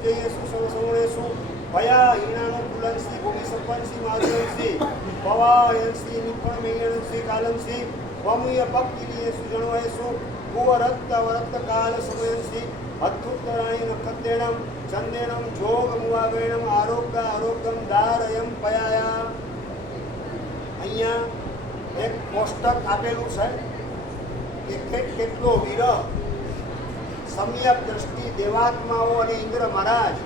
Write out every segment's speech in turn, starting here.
પૂજયેસુ સર્વસર્વણેષુ ભયા હીણાનું પુલંસી ભૂમિ સપંસી માધવંસી પવાયંસી નિપણમેયંસી કાલંસી વમુય ભક્તિલીયેસુ જણવયેસુ ભુવરત્ત વરત્ત કાલ સમયંસી અદ્ભુતરાણી નક્ષત્રેણમ ચંદેનમ જોગ મુવાગેણમ આરોગ્ય આરોગ્યમ દારયમ પયાયા. અહીંયા એક કોષ્ટક આપેલું છે કે કેટલો વિરહ સમ્યક દ્રષ્ટિ દેવાત્માઓ અને ઇન્દ્ર મહારાજ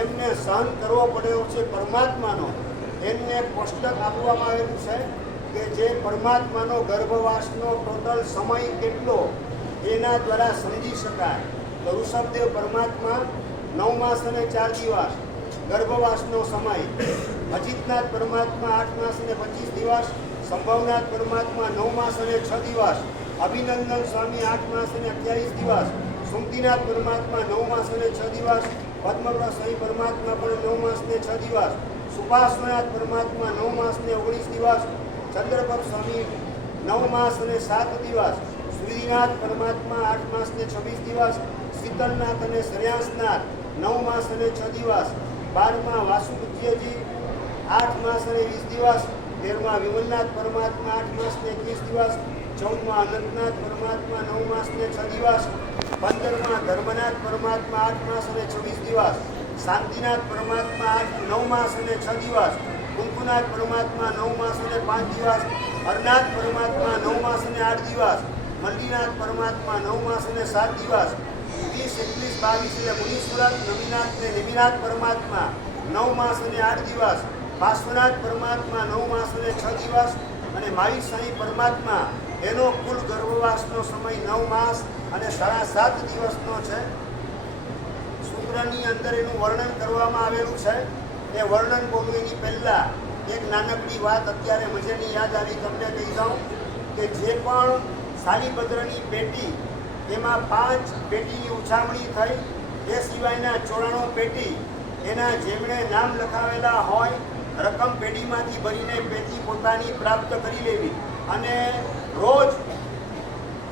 એમને સહન કરવો પડ્યો છે પરમાત્માનો. એનું એક કોષ્ટક આપવામાં આવેલું છે કે જે પરમાત્માનો ગર્ભવાસનો ટોટલ સમય કેટલો એના દ્વારા સમજી શકાય. તો ઋષભદેવ પરમાત્મા 9 માસ અને 4 દિવસ ગર્ભવાસનો સમય, અજિતનાથ પરમાત્મા 8 માસ અને 25 દિવસ, સંભવનાથ પરમાત્મા 9 માસ અને 6 દિવસ, અભિનંદન સ્વામી 8 માસ અને 28 દિવસ, સુમતીનાથ પરમાત્મા 9 માસ અને 6 દિવસ, પદ્મવ્રત સ્વામી પરમાત્મા પણ 9 માસ ને 6 દિવસ, સુપાર્શ્વનાથ પરમાત્મા 9 માસ ને 19 દિવસ, ચંદ્રપ્રભ સ્વામી 9 માસ અને 7 દિવસ, સુરીનાથ પરમાત્મા 8 માસ ને 26 દિવસ, શીતલનાથ અને શ્રેયાસનાથ 9 માસ અને 6 દિવસ, 12મા વાસુપૂજ્યજી 8 માસ અને 20 દિવસ, 13મા વિમલનાથ પરમાત્મા 8 માસ ને 21 દિવસ, 14મા અનંતનાથ પરમાત્મા 9 માસ ને 6 દિવસ, 15મા ધર્મનાથ પરમાત્મા 8 માસ અને 26 દિવસ, શાંતિનાથ પરમાત્મા 9 માસ અને 6 દિવસ, કુંકુનાથ પરમાત્મા 9 માસ અને 5 દિવસ, હરનાથ પરમાત્મા 9 માસ અને 8 દિવસ, મલ્લીનાથ પરમાત્મા 9 માસ અને 7 દિવસ, 20, 21, 22 એટલે મુનીશ્વરત નમીનાથ ને નિમિનાથ પરમાત્મા 9 માસ અને 8 દિવસ, પાર્શ્વનાથ પરમાત્મા 9 માસ અને 6 દિવસ અને માઈ સાઈ પરમાત્મા એનો કુલ ગર્ભવાસનો સમય 9 માસ અને 7.5 દિવસનો છે. સૂત્રની અંદર એનું વર્ણન કરવામાં આવેલું છે. એ વર્ણન બોલું એની પહેલાં એક નાનકડી વાત અત્યારે મજાની યાદ આવી તમને કહી દઉં કે જે પણ સાલીભદ્રની પેટી એમાં 5 પેટીની ઉછામણી થઈ, એ સિવાયના 94 પેટી એના જેમણે નામ લખાવેલા હોય રકમ પેઢીમાંથી ભરીને પેટી પોતાની પ્રાપ્ત કરી લેવી અને રોજ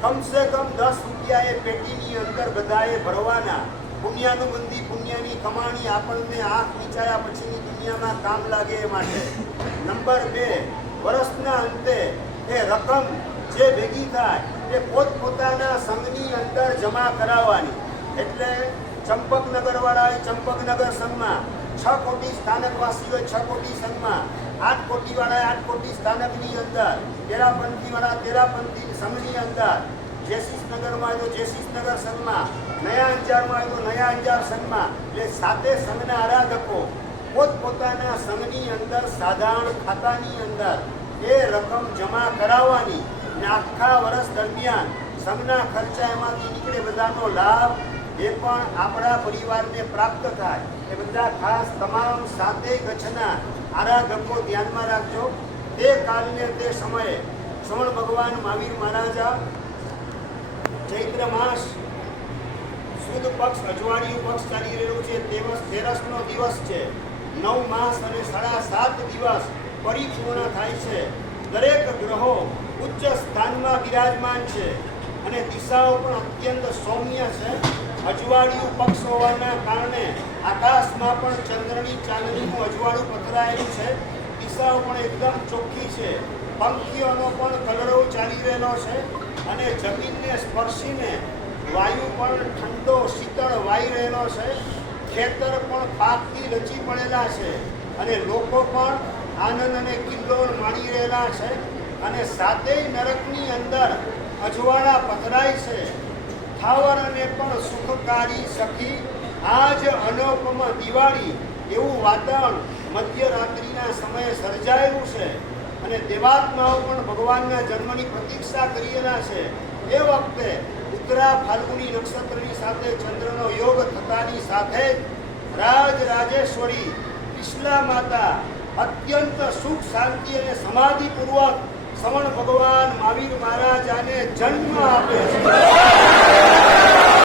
કમસે કમ 10 રૂપિયા એ પેટીની અંદર બધાએ ભરવાના. પુણ્યાનુબંધી પુણ્યની કમાણી આપણને આંખ વિચાર્યા પછીની દુનિયામાં કામ લાગે એ માટે. નંબર 2, વર્ષના અંતે એ રકમ જે ભેગી થાય એ પોતપોતાના સંઘની અંદર જમા કરાવવાની. એટલે ચંપકનગરવાળાએ ચંપકનગર સંઘમાં, 6 કોટી સ્થાનકવાસીઓએ 6 કોટી સંઘમાં, 8 કોટીવાળાએ 8 કોટી સ્થાનકની અંદર, તેરાપંથીવાળા તેરાપંથી સંઘની અંદર, જેસીસનગરમાં તો જેસીસનગર સંઘમાં, નયા અંજારમાં તો નયા અંજાર સંઘમાં. એટલે 7 સંઘના આરાધકો પોતપોતાના સંઘની અંદર સાધારણ ખાતાની અંદર એ રકમ જમા કરાવવાની અને આખા વર્ષ દરમિયાન સંઘના ખર્ચા એમાંથી નીકળે, બધાનો લાભ એ પણ આપણા પરિવારને પ્રાપ્ત થાય. એ બધા ખાસ તમામ 7 ગચ્છના આરાધકો ધ્યાનમાં રાખજો. તે કાલને તે સમયે શ્રવણ ભગવાન મહાવીર મહારાજા ચૈત્ર માસ સુદ પક્ષ અજવાળિયું પક્ષ ચાલી રહ્યું છે. તેરસનો દિવસ છે. 9 માસ અને 7.5 દિવસ પરિપૂર્ણ થાય છે. દરેક ગ્રહો ઉચ્ચ સ્થાનમાં બિરાજમાન છે અને દિશાઓ પણ અત્યંત સૌમ્ય છે. અજવાળિયું પક્ષ હોવાના કારણે આકાશમાં પણ ચંદ્રની ચાંદનીનું અજવાળું પથરાયેલું છે. દિશાઓ પણ એકદમ ચોખ્ખી છે. પંખીઓનો પણ કલરવ ચાલી રહેલો છે અને જમીનને સ્પર્શીને વાયુ પણ ઠંડો શીતળ વાઈ રહેલો છે. ખેતર પણ પાકથી રચી પડેલા છે અને લોકો પણ આનંદ અને કિલ્લોળ માણી રહેલા છે અને 7 નરકની અંદર અજવાળા પથરાય છે. થાવરને પણ સુખકારી સખી આજ અનુપમ દિવાળી એવું વાતાવરણ મધ્યરાત્રિના સમયે સર્જાયેલું છે અને દેવાત્માઓ પણ ભગવાનના જન્મની પ્રતીક્ષા કરી રહ્યા છે. એ વખતે ઉત્તરા ફાલ્ગુની નક્ષત્રની સાથે ચંદ્રનો યોગ થતાની સાથે જ રાજેશ્વરી વિશ્લા માતા અત્યંત સુખ શાંતિ અને સમાધિપૂર્વક શ્રવણ ભગવાન મહાવીર મહારાજાને જન્મ આપે છે.